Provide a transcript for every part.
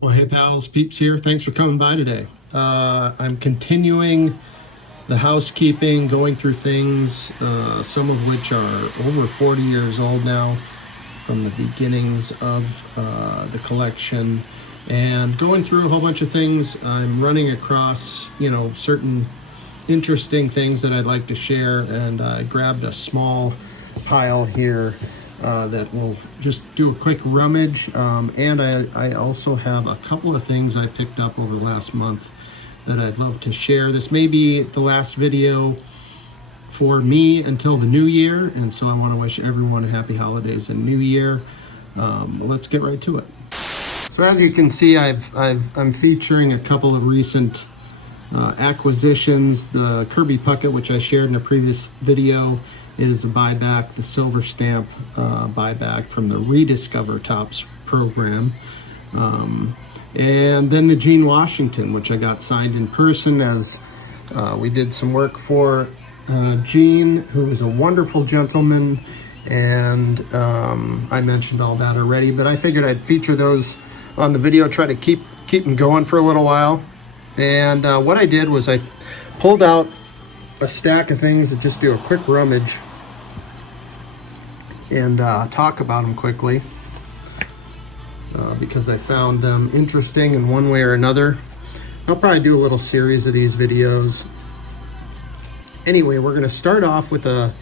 Well, hey pals, Peeps here. Thanks for coming by today. I'm continuing the housekeeping, going through things, some of which are over 40 years old now, from the beginnings of the collection, and going through a whole bunch of things. I'm running across, certain interesting things that I'd like to share, and I grabbed a small pile here that will just do a quick rummage, and I also have a couple of things I picked up over the last month that I'd love to share. This may be the last video for me until the new year, and so I want to wish everyone a happy holidays and new year. Let's get right to it. So as you can see, I'm featuring a couple of recent acquisitions. The Kirby Puckett, which I shared in a previous video, it is a buyback, the silver stamp buyback from the Rediscover Topps program. And then the Gene Washington, which I got signed in person as we did some work for Gene, who is a wonderful gentleman, and I mentioned all that already, but I figured I'd feature those on the video, try to keep them going for a little while. And what I did was I pulled out a stack of things to just do a quick rummage and talk about them quickly, because I found them interesting in one way or another. I'll probably do a little series of these videos. Anyway, we're going to start off with a,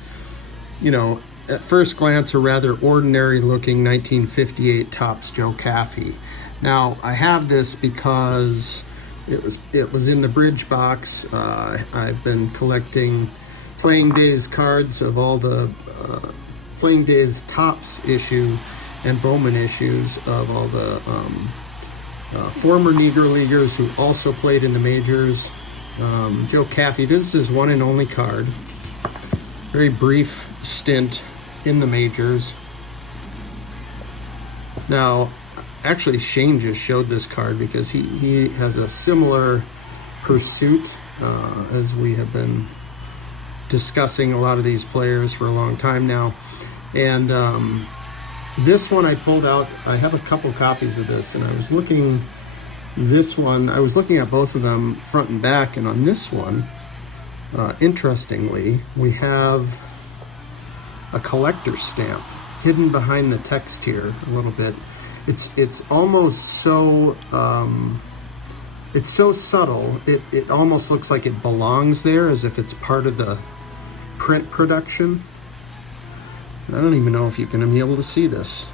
at first glance, a rather ordinary looking 1958 Topps Joe Caffey. Now, I have this because it was in the bridge box. I've been collecting Playing Days cards of all the Playing Days Topps issue and Bowman issues of all the former Negro Leaguers who also played in the majors. Joe Caffey, this is his one and only card. Very brief stint in the majors. Now, actually Shane just showed this card because he has a similar pursuit, as we have been discussing a lot of these players for a long time now. And this one I pulled out. I have a couple copies of this, and I was looking at both of them front and back, and on this one, interestingly, we have a collector stamp hidden behind the text here a little bit. It's almost so it's so subtle, it almost looks like it belongs there, as if it's part of the print production. I don't even know if you're going to be able to see this.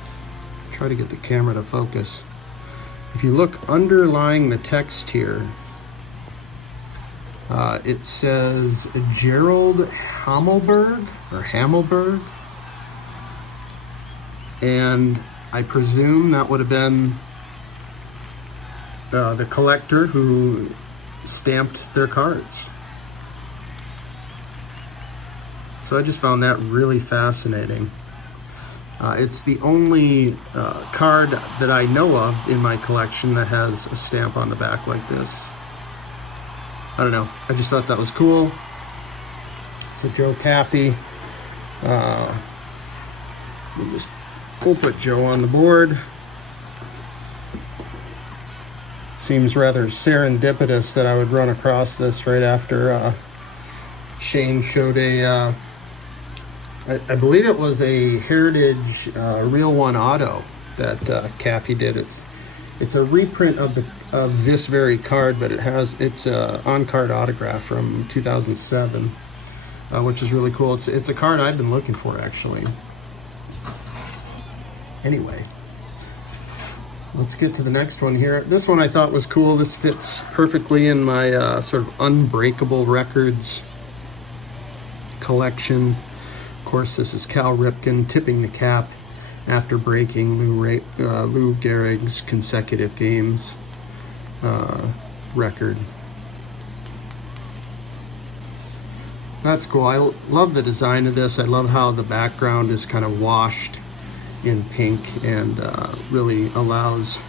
Try to get the camera to focus. If you look underlying the text here, it says Gerald Hammelberg, and I presume that would have been the collector who stamped their cards. So I just found that really fascinating. It's the only card that I know of in my collection that has a stamp on the back like this. I don't know, I just thought that was cool. So Joe Caffey, we'll put Joe on the board. Seems rather serendipitous that I would run across this right after Shane showed I believe it was a Heritage Real One Auto that Caffey did. It's a reprint of this very card, but it's a on-card autograph from 2007, which is really cool. It's a card I've been looking for, actually. Anyway, let's get to the next one here. This one I thought was cool. This fits perfectly in my sort of Unbreakable Records collection. Of course, this is Cal Ripken tipping the cap after breaking Lou Gehrig's consecutive games record. That's cool. I love the design of this. I love how the background is kind of washed in pink and really allows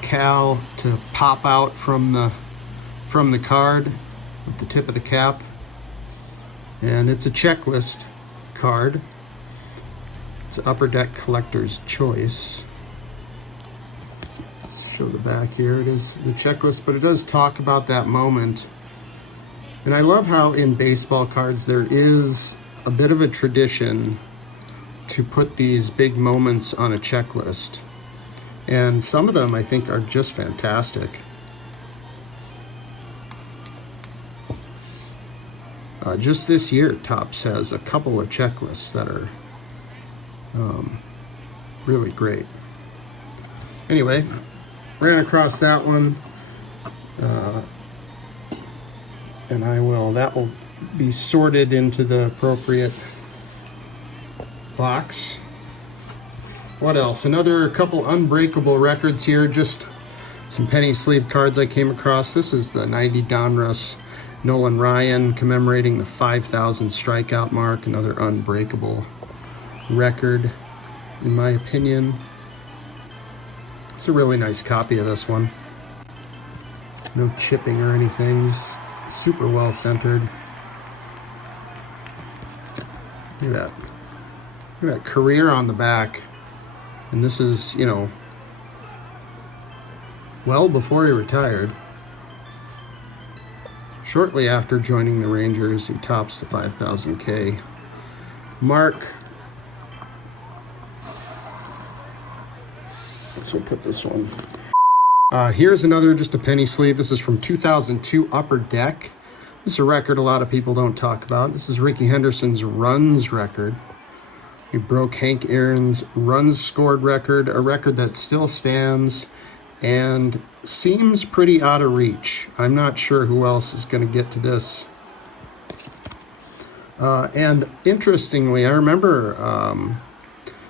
Cal to pop out from the card at the tip of the cap. And it's a checklist card. It's Upper Deck Collector's Choice. Let's show the back here. It is the checklist, but it does talk about that moment. And I love how in baseball cards there is a bit of a tradition to put these big moments on a checklist. And some of them I think are just fantastic. Just this year, Topps has a couple of checklists that are really great. Anyway, ran across that one, and that will be sorted into the appropriate box. What else? Another couple unbreakable records here, just some penny sleeve cards I came across. This is the 90 Donruss Nolan Ryan commemorating the 5,000 strikeout mark, another unbreakable record in my opinion. It's a really nice copy of this one. No chipping or anything, just super well centered. Look at that. Look at that career on the back. And this is, you know, well before he retired. Shortly after joining the Rangers, he tops the 5,000K mark. So we'll put this one. Here's another, just a penny sleeve. This is from 2002 Upper Deck. This is a record a lot of people don't talk about. This is Rickey Henderson's runs record. He broke Hank Aaron's runs scored record, a record that still stands and seems pretty out of reach. I'm not sure who else is going to get to this. And interestingly, I remember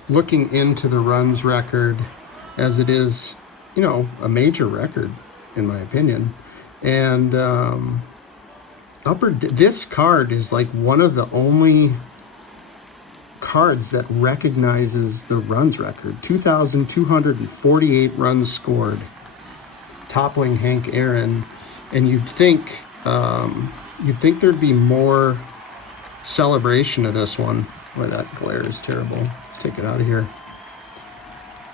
looking into the runs record, as it is, you know, a major record in my opinion. And this card is like one of the only cards that recognizes the runs record. 2,248 runs scored, toppling Hank Aaron. And you'd think there'd be more celebration of this one. Boy, that glare is terrible. Let's take it out of here.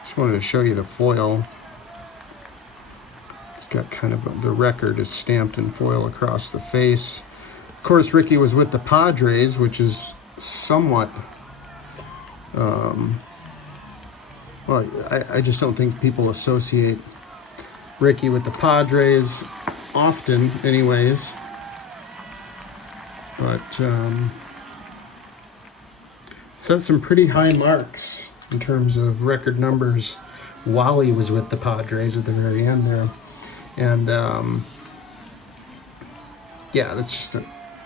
Just wanted to show you the foil. It's got kind of the record is stamped in foil across the face. Of course, Rickey was with the Padres, which is somewhat, well, I just don't think people associate Rickey with the Padres often anyways. But set some pretty high marks in terms of record numbers while he was with the Padres at the very end there. And yeah, that's just a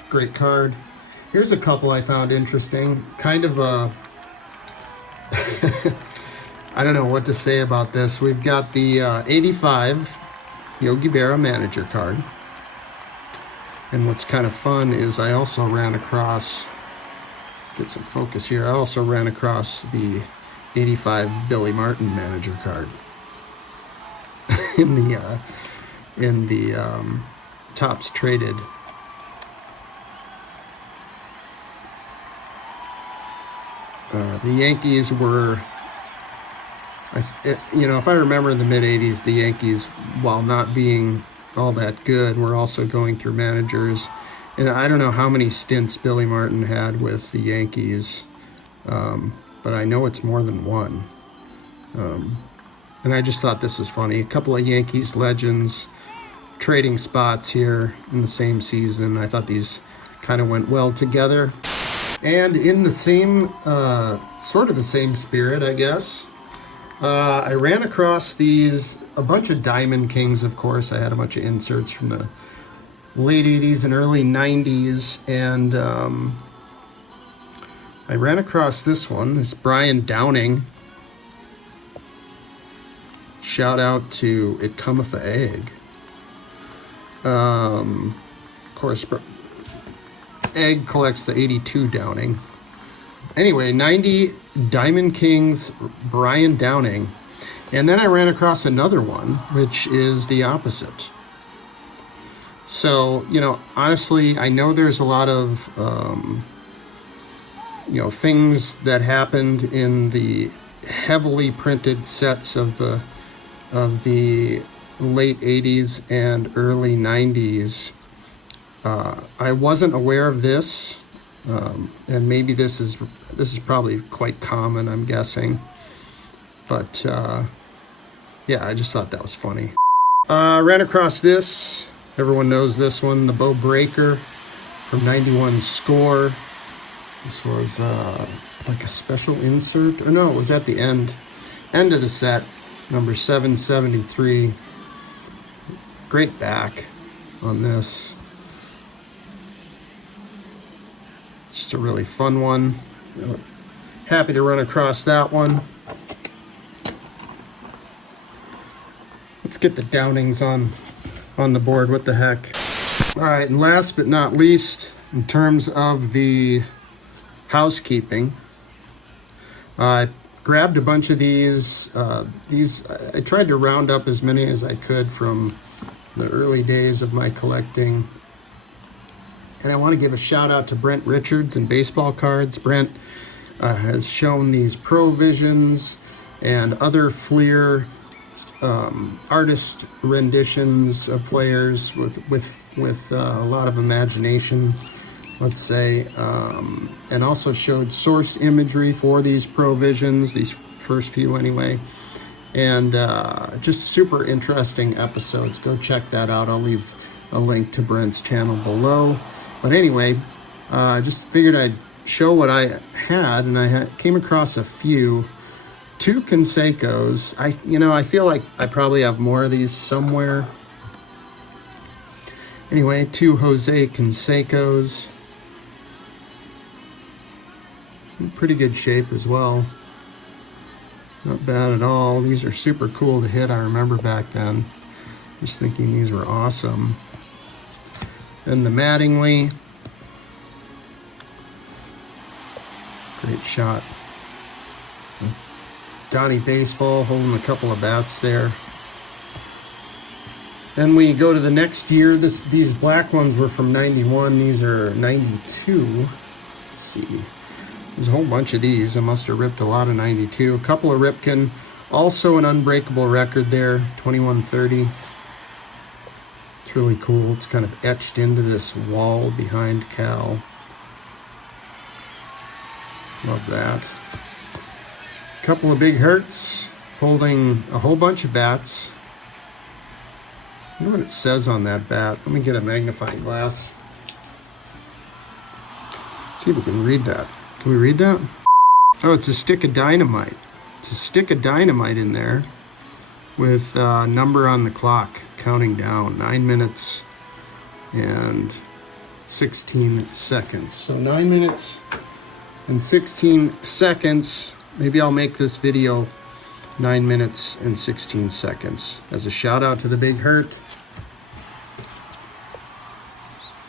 great card. Here's a couple I found interesting. Kind of a I don't know what to say about this. We've got the 85 Yogi Berra manager card. And what's kind of fun is I also ran across, get some focus here, I also ran across the 85 Billy Martin manager card in the Topps traded. The Yankees were, you know, if I remember in the mid-'80s, the Yankees, while not being all that good, were also going through managers. And I don't know how many stints Billy Martin had with the Yankees, but I know it's more than one. And I just thought this was funny. A couple of Yankees legends trading spots here in the same season. I thought these kind of went well together. And in the same, sort of the same spirit, I guess, I ran across a bunch of Diamond Kings, of course. I had a bunch of inserts from the late 80s and early 90s, and I ran across this one, this Brian Downing. Shout out to It Cometh a Egg. Of course, Egg collects the 82 Downing. Anyway, 90 Diamond Kings, Brian Downing. And then I ran across another one, which is the opposite. So, you know, honestly, I know there's a lot of, you know, things that happened in the heavily printed sets of the of the late 80s and early 90s. I wasn't aware of this, and maybe this is probably quite common, I'm guessing. But yeah, I just thought that was funny. Ran across this. Everyone knows this one, the Bo Breaker from 91 Score. This was like a special insert, or no, it was at the end of the set, number 773. Great back on this. Just a really fun one. Happy to run across that one. Let's get the Downings on the board. What the heck? All right, and last but not least, in terms of the housekeeping, I grabbed a bunch of these. I tried to round up as many as I could from the early days of my collecting. And I want to give a shout out to Brent Richards and baseball cards. Brent has shown these Provisions and other Fleer artist renditions of players with a lot of imagination, let's say, and also showed source imagery for these Provisions, these first few anyway, and just super interesting episodes. Go check that out. I'll leave a link to Brent's channel below. But anyway, just figured I'd show what I had, and I came across a few. 2 Canseco's. I feel like I probably have more of these somewhere. Anyway, 2 Jose Canseco's. In pretty good shape as well. Not bad at all. These are super cool to hit. I remember back then just thinking these were awesome. And the Mattingly. Great shot. Donnie Baseball holding a couple of bats there. Then we go to the next year. These black ones were from 91. These are 92. Let's see. There's a whole bunch of these. I must have ripped a lot of 92. A couple of Ripken. Also an unbreakable record there, 2130. It's really cool. It's kind of etched into this wall behind Cal. Love that. Couple of Big Hurts holding a whole bunch of bats. I wonder what it says on that bat. Let me get a magnifying glass. See if we can read that. Can we read that? Oh, it's a stick of dynamite. It's a stick of dynamite in there with a number on the clock counting down. 9 minutes and 16 seconds. So 9 minutes and 16 seconds. Maybe I'll make this video 9 minutes and 16 seconds as a shout out to the Big Hurt.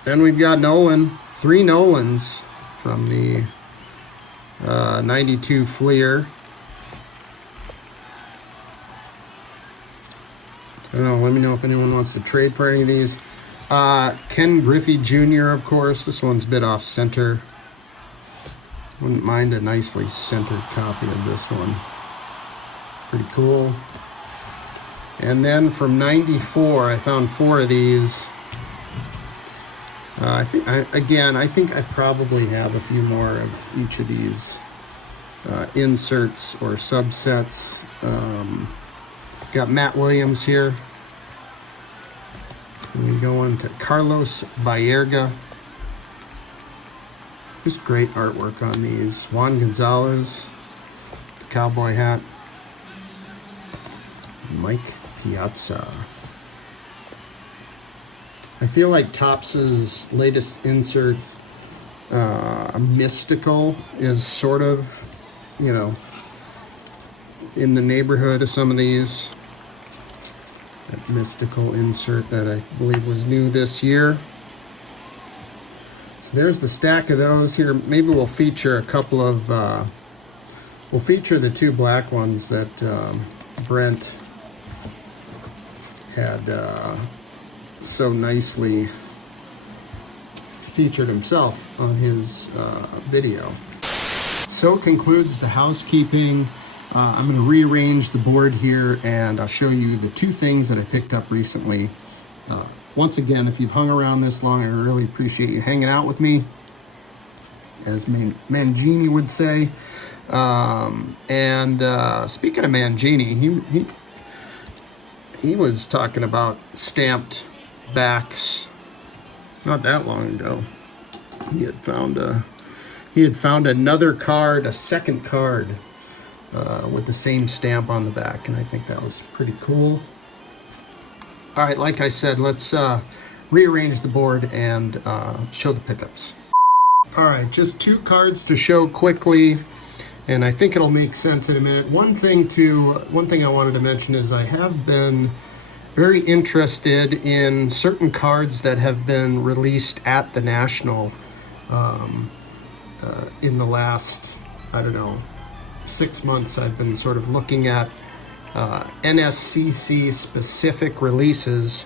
Then we've got Nolan, 3 Nolans from the 92 Fleer. I don't know, let me know if anyone wants to trade for any of these. Ken Griffey Jr., of course. This one's a bit off center. Wouldn't mind a nicely centered copy of this one. Pretty cool. And then from 94, I found 4 of these. I think I probably have a few more of each of these inserts or subsets. Got Matt Williams here. And we go on to Carlos Baerga. Just great artwork on these. Juan Gonzalez, the cowboy hat. Mike Piazza. I feel like Topps' latest insert, Mystical, is sort of, in the neighborhood of some of these. That Mystical insert that I believe was new this year. So there's the stack of those here. Maybe we'll feature a couple of, we'll feature the 2 black ones that Brent had so nicely featured himself on his video. So concludes the housekeeping. I'm going to rearrange the board here, and I'll show you the two things that I picked up recently. Once again, if you've hung around this long, I really appreciate you hanging out with me, as Mangini would say. Speaking of Mangini, he was talking about stamped backs not that long ago. He had found another card, a second card, with the same stamp on the back, and I think that was pretty cool. All right, like I said, let's rearrange the board and show the pickups. All right, just two cards to show quickly, and I think it'll make sense in a minute. One thing I wanted to mention is I have been very interested in certain cards that have been released at the National in the last, I don't know, 6 months. I've been sort of looking at NSCC specific releases,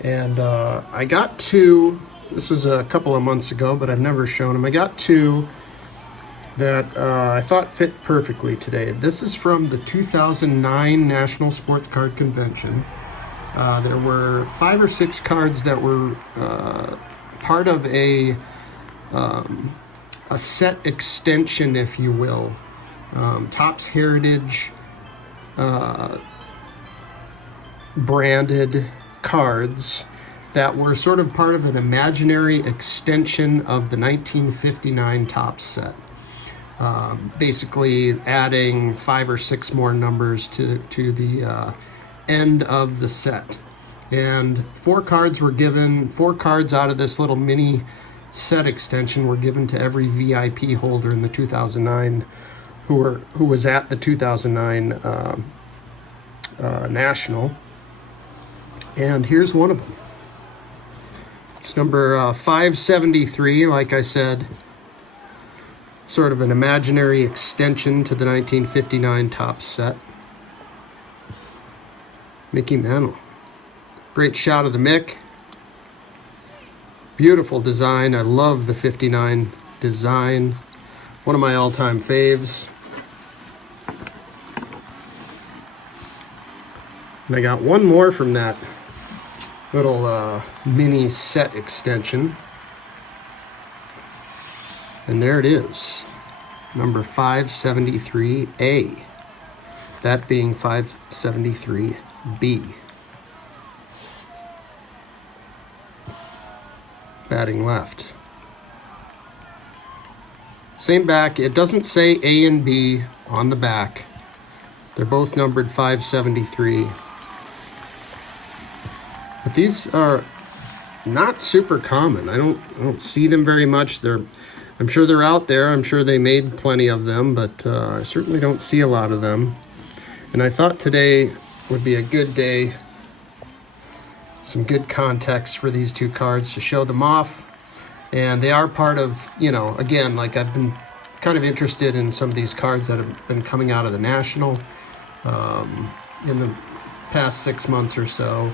and I got two. This was a couple of months ago, but I've never shown them. I got two that I thought fit perfectly today. This is from the 2009 National Sports Card Convention. There were 5 or 6 cards that were part of a set extension, if you will. Topps Heritage branded cards that were sort of part of an imaginary extension of the 1959 Topps set. Basically adding 5 or 6 more numbers to the end of the set. And 4 cards were given, 4 cards out of this little mini set extension were given to every VIP holder in the 2009 who was at the 2009 National. And here's one of them. It's number 573, like I said, sort of an imaginary extension to the 1959 Topps set. Mickey Mantle. Great shot of the Mick. Beautiful design. I love the 59 design. One of my all-time faves. And I got one more from that little mini set extension. And there it is. Number 573A. That being 573B. Batting left. Same back. It doesn't say A and B on the back. They're both numbered 573. But these are not super common. I don't see them very much. I'm sure they're out there. I'm sure they made plenty of them, but I certainly don't see a lot of them. And I thought today would be a good day, some good context for these two cards to show them off. And they are part of, again, like I've been kind of interested in some of these cards that have been coming out of the National in the past 6 months or so.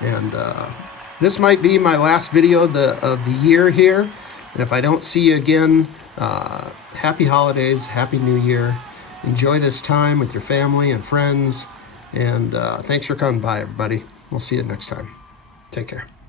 And this might be my last video of the year here. And if I don't see you again, happy holidays, happy new year. Enjoy this time with your family and friends. And thanks for coming by, everybody. We'll see you next time. Take care.